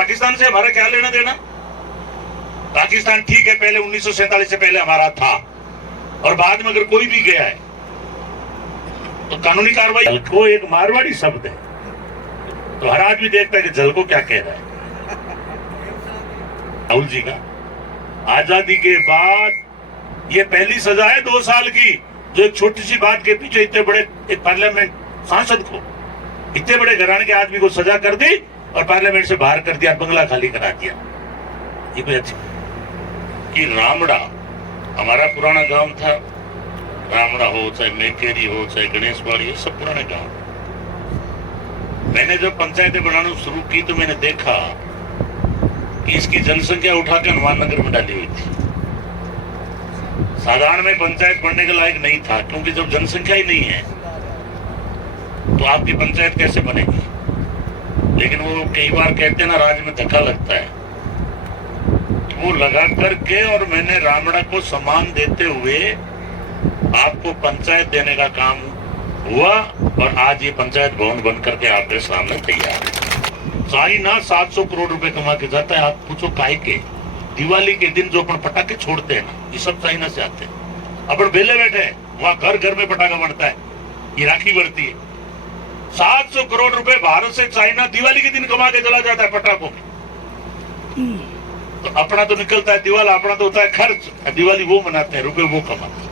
पाकिस्तान से हमारा क्या लेना देना? पाकिस्तान ठीक है, पहले 1947 से पहले हमारा था, और बाद में अगर कोई भी गया है तो कानूनी कार्रवाई। जल को एक मारवाड़ी शब्द है, तो हर आदमी देखता है कि जल को क्या कह रहा है। राहुल जी का आजादी के बाद ये पहली सजा है 2 साल की, जो एक छोटी सी बात के पीछे इतने बड़े एक पार्लियामेंट सांसद को, इतने बड़े घराने के आदमी को सजा कर दी और पार्लियामेंट से बाहर कर दिया, बंगला खाली करा दिया। ये कोई अच्छी कि रामड़ा हमारा पुराना गांव था, रामड़ा हो चाहे मेकेरी हो चाहे गणेशवाड़ी, ये सब पुराने गांव। मैंने जब पंचायतें बनाना शुरू की तो मैंने देखा कि इसकी जनसंख्या उठाकर हनुमान नगर में डाली हुई थी। साधारण में पंचायत बनने के लायक नहीं था, क्योंकि जब जनसंख्या ही नहीं है तो आपकी पंचायत कैसे बनेगी। लेकिन वो कई बार कहते हैं ना, राज्य में धक्का लगता है, वो लगा करके और मैंने रामड़ा को सम्मान देते हुए आपको पंचायत देने का काम हुआ, और आज ये पंचायत भवन बन करके आपके सामने तैयार है। चाइना 700 करोड़ रुपए कमा के जाता है, आप पूछो काहे के? दिवाली के दिन जो अपन पटाखे छोड़ते हैं ना, ये सब चाइना से आते हैं। अपन बेले बैठे हैं, वहां घर घर में पटाखा बनता है, ये राखी बढ़ती है। 700 करोड़ रुपए भारत से चाइना दिवाली के दिन कमा के चला जाता है पटाखों में। तो अपना तो निकलता है दिवाला, अपना तो होता है खर्च, दिवाली वो मनाते हैं, रुपए वो कमाते हैं।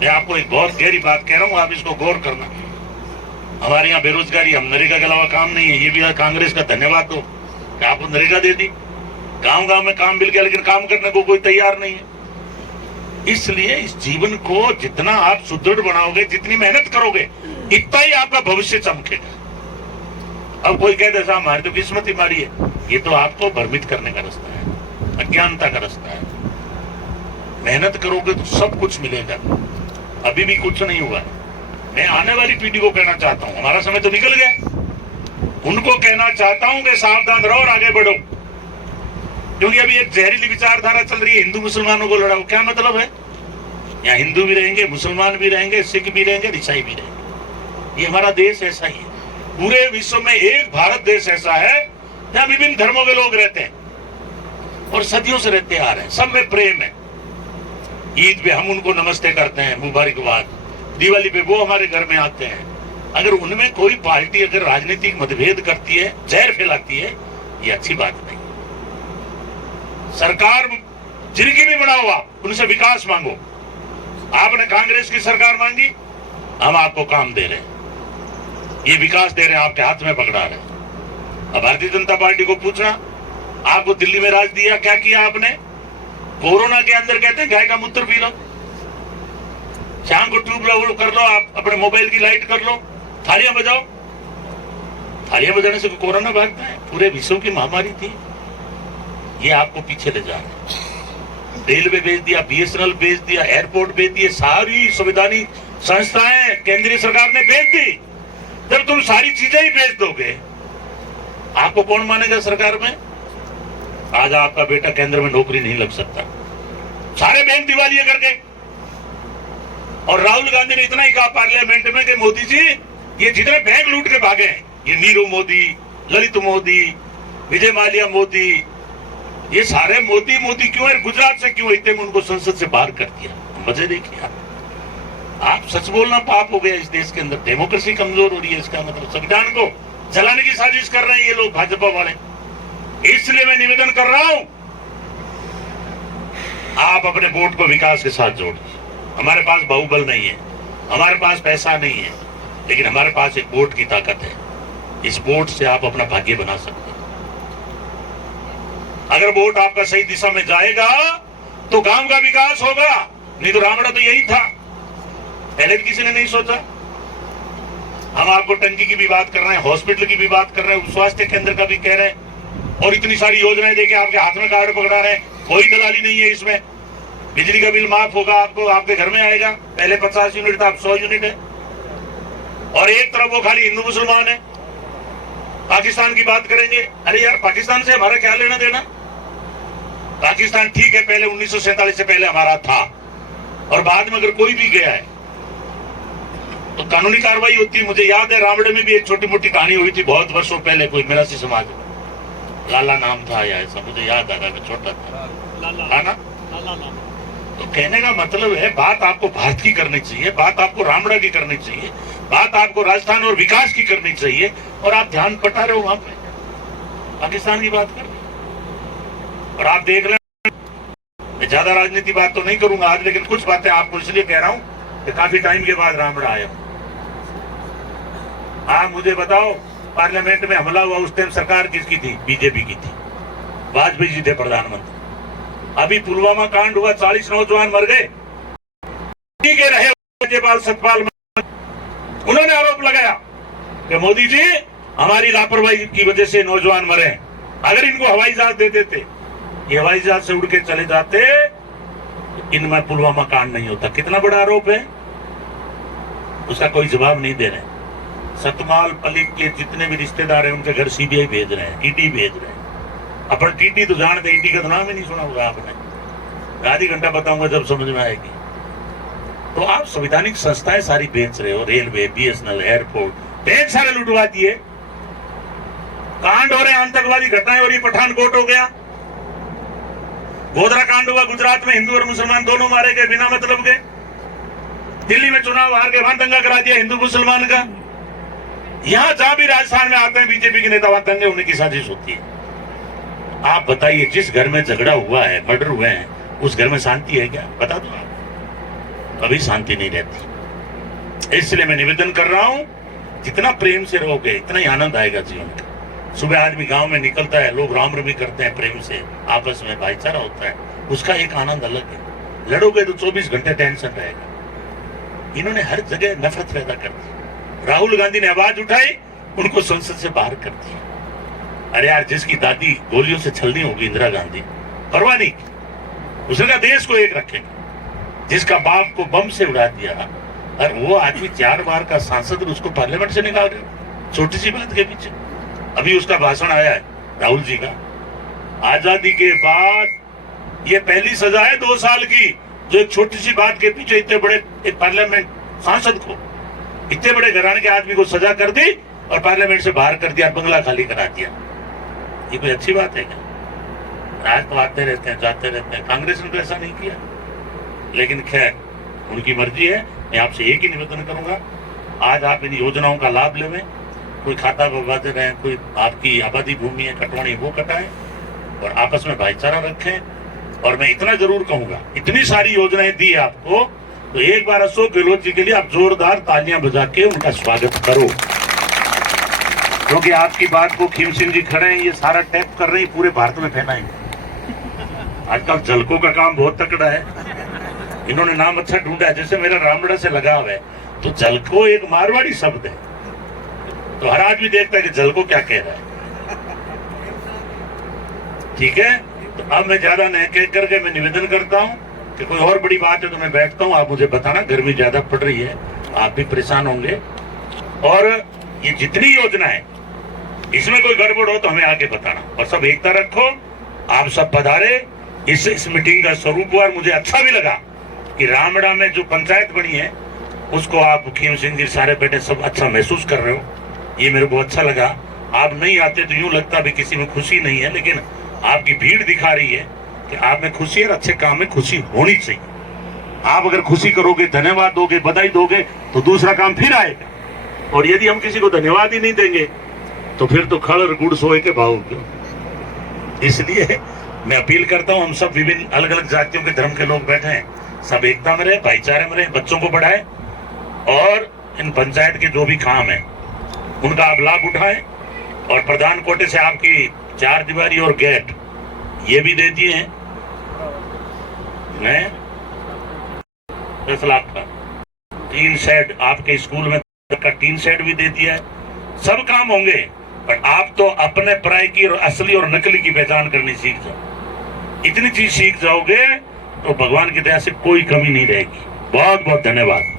मैं आपको एक बहुत गहरी बात कह रहा हूँ, आप इसको गौर करना। हमारे यहाँ बेरोजगारी, हम नरेगा के अलावा काम नहीं है, ये भी कांग्रेस का धन्यवाद दो कि आपको नरेगा दे दी, गांव गांव में काम मिल गया, लेकिन काम करने को कोई तैयार नहीं है। इसलिए इस जीवन को जितना आप सुदृढ़ बनाओगे, जितनी मेहनत करोगे, इतना ही आपका भविष्य चमकेगा। अब कोई कहते साहब हमारी तो किस्मत ही मारी है, ये तो आपको भ्रमित करने का रास्ता है, अज्ञानता का रास्ता है। मेहनत करोगे तो सब कुछ मिलेगा, अभी भी कुछ नहीं हुआ। मैं आने वाली पीढ़ी को कहना चाहता हूं, हमारा समय तो निकल गया, उनको कहना चाहता हूं कि सावधान रहो और आगे बढ़ो, क्योंकि अभी एक जहरीली विचारधारा चल रही है, हिंदू मुसलमानों को लड़ाओ। क्या मतलब है? यहाँ हिंदू भी रहेंगे, मुसलमान भी रहेंगे, सिख भी रहेंगे, ईसाई भी रहेंगे। ये हमारा देश ऐसा ही है। पूरे विश्व में एक भारत देश ऐसा है जहाँ विभिन्न धर्मों के लोग रहते हैं और सदियों से रहते आ रहे हैं, सब में प्रेम है। ईद पे हम उनको नमस्ते करते हैं, मुबारकबाद। दिवाली पे वो हमारे घर में आते हैं। अगर उनमें कोई पार्टी अगर राजनीतिक मतभेद करती है, जहर फैलाती है, ये अच्छी बात नहीं। सरकार जिनकी भी बनाओ, आप उनसे विकास मांगो। आपने कांग्रेस की सरकार मांगी, हम आपको काम दे रहे हैं, ये विकास दे रहे हैं, आपके हाथ में पकड़ा रहे हैं। अब भारतीय जनता पार्टी को पूछना, आपको दिल्ली में राज दिया, क्या किया आपने? कोरोना के अंदर कहते हैं गाय का मूत्र पी लो, शाम को ट्यूब कर लो, आप अपने मोबाइल की लाइट कर लो, थालियां बजाओ। थालियां बजाने से कोरोना भागता है? पूरे विश्व की महामारी थी, ये आपको पीछे ले जा रहे हैं। रेलवे बेच दिया, बीएसएनएल बेच दिया, एयरपोर्ट बेच दिए, सारी संवैधानिक संस्थाएं केंद्रीय सरकार ने बेच दी। जब तुम सारी चीजें ही बेच दोगे, आपको कौन मानेगा सरकार में? आज आपका बेटा केंद्र में नौकरी नहीं लग सकता, सारे बैंक दिवालिया करके। और राहुल गांधी ने इतना ही कहा पार्लियामेंट में कि मोदी जी, ये जितने बैंक लूट के भागे हैं, ये नीरव मोदी, ललित मोदी, विजय माल्या मोदी, ये सारे मोदी मोदी क्यों है? गुजरात से क्यों? इतने में उनको संसद से बाहर कर दिया। मजे देखिए आप सच बोलना पाप हो गया इस देश के अंदर, डेमोक्रेसी कमजोर हो रही है। इसका मतलब संविधान को चलाने की साजिश कर रहे हैं ये लोग, भाजपा वाले। इसलिए मैं निवेदन कर रहा हूं, आप अपने वोट को विकास के साथ जोड़िए। हमारे पास बाहुबल नहीं है, हमारे पास पैसा नहीं है, लेकिन हमारे पास एक वोट की ताकत है। इस वोट से आप अपना भाग्य बना सकते हैं। अगर वोट आपका सही दिशा में जाएगा तो गांव का विकास होगा, नहीं तो रामड़ा तो यही था, पहले किसी ने नहीं सोचा। हम आपको टंकी की भी बात कर रहे हैं, हॉस्पिटल की भी बात कर रहे हैं, स्वास्थ्य केंद्र का भी कह रहे हैं, और इतनी सारी योजनाएं देके आपके हाथ में कार्ड पकड़ा रहे हैं। कोई दलाली नहीं है इसमें। बिजली का बिल माफ होगा, आपको आपके घर में आएगा। पहले 50 यूनिट था, अब 100 यूनिट है। और एक तरफ वो खाली हिंदू मुसलमान है, पाकिस्तान की बात करेंगे। अरे यार, पाकिस्तान से हमारा क्या लेना देना? पाकिस्तान ठीक है, पहले 1947 से पहले हमारा था, और बाद में अगर कोई भी गया है तो कानूनी कार्रवाई होती है। मुझे याद है रामड़े में भी एक छोटी मोटी कहानी हुई थी बहुत वर्षों पहले, कोई मेरासी समाज में। लाला नाम था या ऐसा, मुझे याद आ रहा है, मैं छोटा था। लाला ना लाला तो कहने का मतलब है, बात आपको भारत की करनी चाहिए, बात आपको रामड़ा की करनी चाहिए, बात आपको राजस्थान और विकास की करनी चाहिए, और आप ध्यान पटा रहे हो वहां पे पाकिस्तान की बात कर रहे हो। और आप देख रहे हैं, मैं ज्यादा राजनीति बात तो नहीं करूंगा आज, लेकिन कुछ बातें आपको इसलिए कह रहा हूं कि काफी टाइम के बाद रामड़ा आया। आप मुझे बताओ, पार्लियामेंट में हमला हुआ उस टाइम सरकार किसकी थी? बीजेपी की थी, वाजपेयी जी थे प्रधानमंत्री। अभी पुलवामा कांड हुआ, 40 नौजवान मर गए, के रहे राज्यपाल सतपाल, उन्होंने आरोप लगाया कि मोदी जी हमारी लापरवाही की वजह से नौजवान मरे, अगर इनको हवाई जहाज दे देते, ये हवाई जहाज से उड़ के चले जाते, इनमें पुलवामा कांड नहीं होता। कितना बड़ा आरोप है, उसका कोई जवाब नहीं दे रहे। सतपाल मलिक के जितने भी रिश्तेदार हैं उनके घर सीबीआई भेज रहे हैं, ईडी भेज रहे हैं। अपन टीटी तो जानते, ईडी का तो नाम ही नहीं सुना होगा आपने, आधी घंटा बताऊंगा जब समझ में आएगी। तो आप संवैधानिक संस्थाएं सारी बेच रहे हो, रेलवे, बीएसएनएल, एयरपोर्ट, ढेर सारे लुटवा दिए। कांड हो रहे, आतंकवादी घटनाएं हो रही, पठानकोट हो गया, गोधरा कांड हुआ गुजरात में, हिंदू और मुसलमान दोनों मारे गए बिना मतलब के। दिल्ली में चुनाव हार के वहां दंगा करा दिया हिंदू मुसलमान का। यहां जहां भी राजस्थान में आते हैं बीजेपी के नेता, वहां दंगे होने की साजिश होती है। आप बताइए, जिस घर में झगड़ा हुआ है, मर्डर हुए हैं, उस घर में शांति है क्या? बता दो आप, कभी शांति नहीं रहती। इसलिए मैं निवेदन कर रहा हूं, जितना प्रेम से रहोगे इतना ही आनंद आएगा जीवन का। सुबह आदमी गांव में निकलता है, लोग राम रमी करते हैं, प्रेम से आपस में भाईचारा होता है, उसका एक आनंद अलग है। लड़ोगे तो 24 घंटे टेंशन रहेगा। इन्होंने हर जगह नफरत पैदा कर दी। राहुल गांधी ने आवाज उठाई, उनको संसद से बाहर कर दिया। अरे यार, जिसकी दादी गोलियों से छलनी होगी, इंदिरा गांधी, परवाह नहीं, उसने कहा देश को एक रखेंगे। जिसका बाप को बम से उड़ा दिया, और वो आदमी 4 बार का सांसद, उसको पार्लियामेंट से निकाल रहे हो, छोटी सी बात के पीछे। अभी उसका भाषण आया है राहुल जी का, आजादी के बाद ये पहली सजा है 2 साल की, जो एक छोटी सी बात के पीछे इतने बड़े एक पार्लियामेंट सांसद को, इतने बड़े घराने के आदमी को सजा कर दी और पार्लियामेंट से बाहर कर दिया, बंगला खाली करा दिया। ये कोई अच्छी बात है क्या? राज तो आते रहते हैं, जाते रहते हैं, कांग्रेस ने तो ऐसा नहीं किया। लेकिन खैर, उनकी मर्जी है। मैं आपसे एक ही निवेदन करूंगा, आज आप इन योजनाओं का लाभ लेवें। कोई खाता बर्बाद रहे, कोई आपकी आबादी भूमि है कटवानी, वो कटाएं, और आपस में भाईचारा रखें। और मैं इतना जरूर कहूंगा, इतनी सारी योजनाएं दी है आपको, तो एक बार अशोक गहलोत जी के लिए आप जोरदार तालियां बजा के उनका स्वागत करो, क्योंकि आपकी बात को खीम सिंह जी खड़े हैं, ये सारा टैप कर रहे हैं, पूरे भारत में फैलाएंगे। आजकल जलकों का काम बहुत तकड़ा है, इन्होंने नाम अच्छा ढूंढा है। जैसे मेरा रामड़ा से लगाव है, तो जलको एक मारवाड़ी शब्द है, तो हर आदमी देखता है कि जलको क्या कह रहा है। ठीक है, तो अब मैं ज्यादा नहीं कह करके मैं निवेदन करता हूं कि कोई और बड़ी बात है तो मैं बैठता हूं, आप मुझे बताना। गर्मी ज्यादा पड़ रही है, आप भी परेशान होंगे, और ये जितनी योजना है इसमें कोई गड़बड़ हो तो हमें आके बताना, और सब एकता रखो। आप सब पधारे, इस मीटिंग का स्वरूप हुआ, और मुझे अच्छा भी लगा कि रामड़ा में जो पंचायत बनी है उसको आप खीम सिंह जी सारे बेटे सब अच्छा महसूस कर रहे हो, ये मेरे को अच्छा लगा। आप नहीं आते तो यूं लगता भी किसी में खुशी नहीं है, लेकिन आपकी भीड़ दिखा रही है कि आप में खुशी है, अच्छे काम में खुशी होनी चाहिए। आप अगर खुशी करोगे, धन्यवाद दोगे, बधाई दोगे, तो दूसरा काम फिर आएगा। और यदि हम किसी को धन्यवाद ही नहीं देंगे तो फिर तो खड़ और गुड़ सोए के भाव क्यों। इसलिए मैं अपील करता हूं, हम सब विभिन्न अलग अलग जातियों के धर्म के लोग बैठे हैं, सब एकता में रहे, भाईचारे में रहे, बच्चों को पढ़ाए, और इन पंचायत के जो भी काम है उनका आप लाभ उठाएं। और प्रधान कोटे से आपकी 4 दीवारी और गेट ये भी दे दिए हैं, 10 लाख का। टीन शेड आपके स्कूल में का टीन शेड भी दे दिया है। सब काम होंगे, पर आप तो अपने पराये की और असली और नकली की पहचान करनी सीख जाओ। इतनी चीज सीख जाओगे तो भगवान की दया से कोई कमी नहीं रहेगी। बहुत बहुत धन्यवाद।